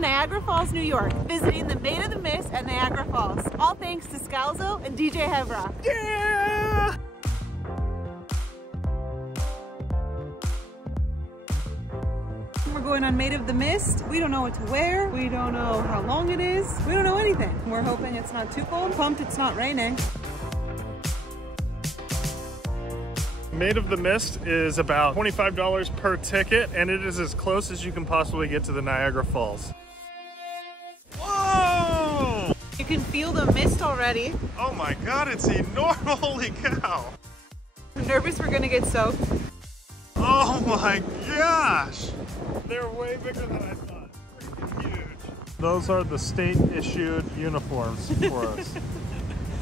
in Niagara Falls, New York, visiting the Maid of the Mist at Niagara Falls. All thanks to Scalzo and DJ Hevra. Yeah! We're going on Maid of the Mist. We don't know what to wear. We don't know how long it is. We don't know anything. We're hoping it's not too cold. Pumped it's not raining. Maid of the Mist is about $25 per ticket, and it is as close as you can possibly get to the Niagara Falls. Whoa! You can feel the mist already. Oh my God, it's enormous, holy cow. I'm nervous we're gonna get soaked. Oh my gosh! They're way bigger than I thought. Freaking huge. Those are the state-issued uniforms for us.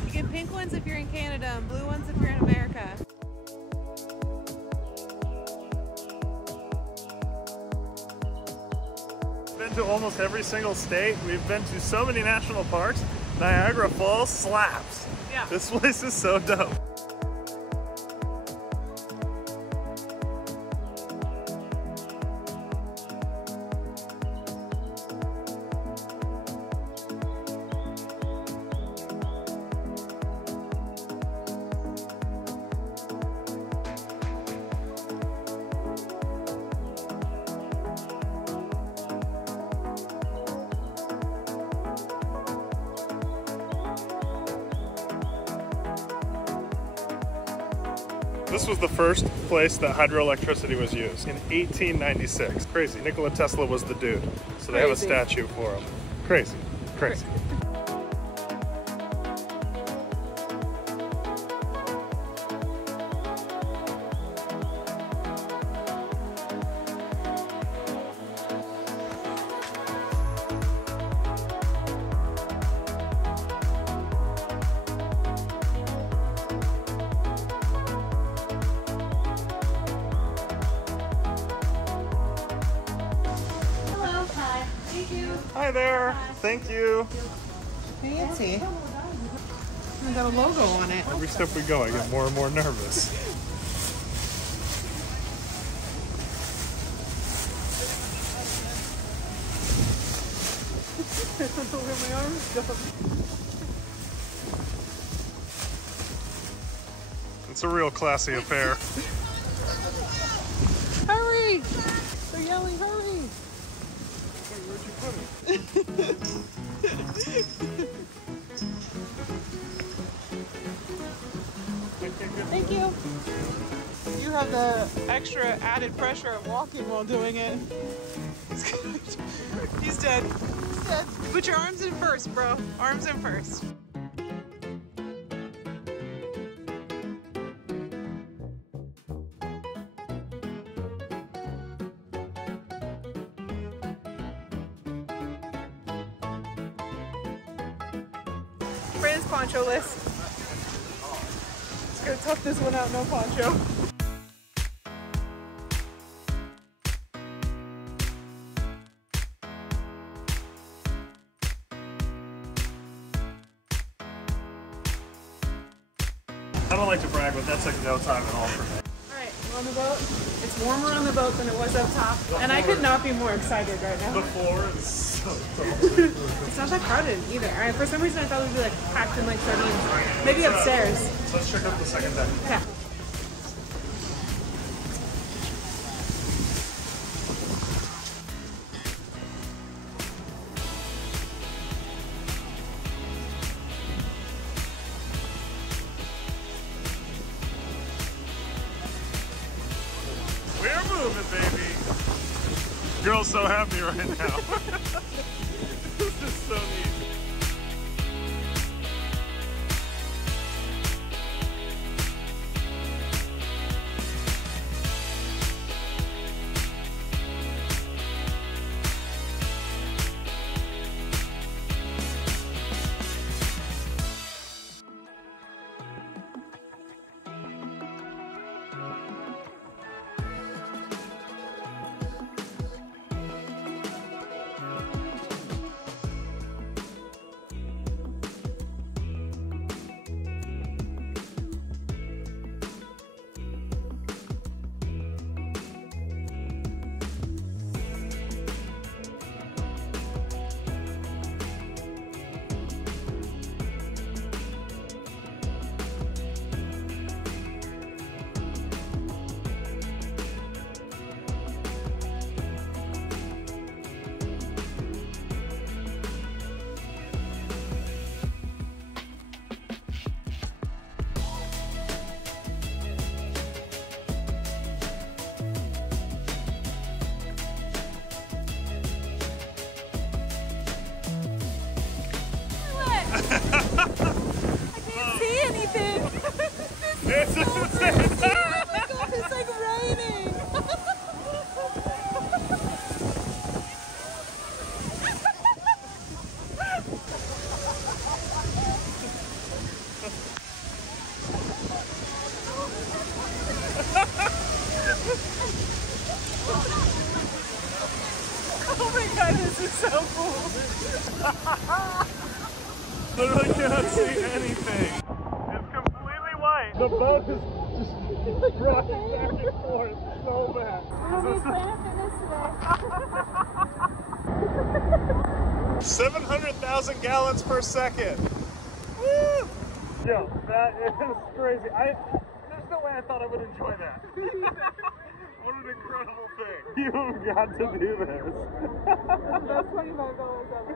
You get pink ones if you're in Canada and blue ones if you're in America. Been to almost every single state. We've been to so many national parks. Niagara Falls slaps. Yeah. This place is so dope. This was the first place that hydroelectricity was used in 1896. Crazy. Nikola Tesla was the dude. So they have a statue for him. Crazy. Crazy. Hi there. Hi. Thank you. Fancy. I got a logo on it. Every step we go, I get more and more nervous. I don't know where my arms go. It's a real classy affair. Hurry! They're yelling, hurry! Where'd you put it? Thank you. You have the extra added pressure of walking while doing it. He's dead. He's dead. Put your arms in first, bro. Arms in first. Brandon's poncho list. It's gonna tough this one out, no poncho. I don't like to brag, but that's like no time at all for me. Alright, we're on the boat. It's warmer on the boat than it was up top. And I could not be more excited right now. The floor is so tall. It's not that crowded either. For some reason I thought it would be like packed in like sardines. Maybe upstairs. Let's check out the second deck. Yeah. We're moving, baby. Girl's so happy right now. This is so neat. It's Oh my gosh, it's like raining. Oh my god, this is so cool. Literally cannot see anything. It's completely white. The boat is just rocking back and forth so bad. We're gonna be Planet Fitness today. 700,000 gallons per second. Woo! Yo, that is crazy. There's no way I thought I would enjoy that. What an incredible thing. You've got to do this. That's $25 ever.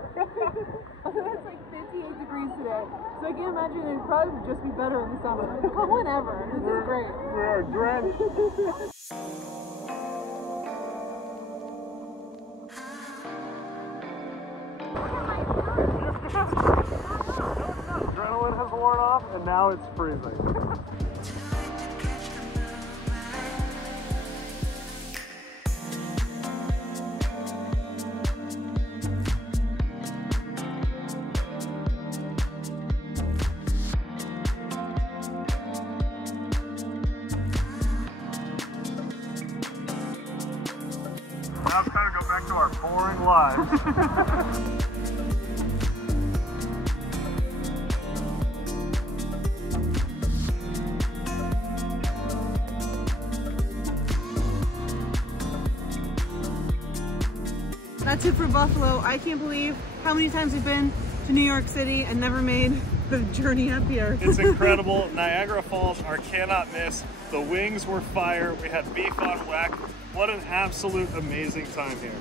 It's like 58 degrees today. So I can imagine it would probably just be better in the summer. Whenever. This is great. We are drenched. Adrenaline has worn off and now it's freezing. Now it's time to go back to our boring lives. That's it for Buffalo. I can't believe how many times we've been to New York City and never made the journey up here. It's incredible. Niagara Falls are cannot miss. The wings were fire. We had beef on whack. What an absolute amazing time here.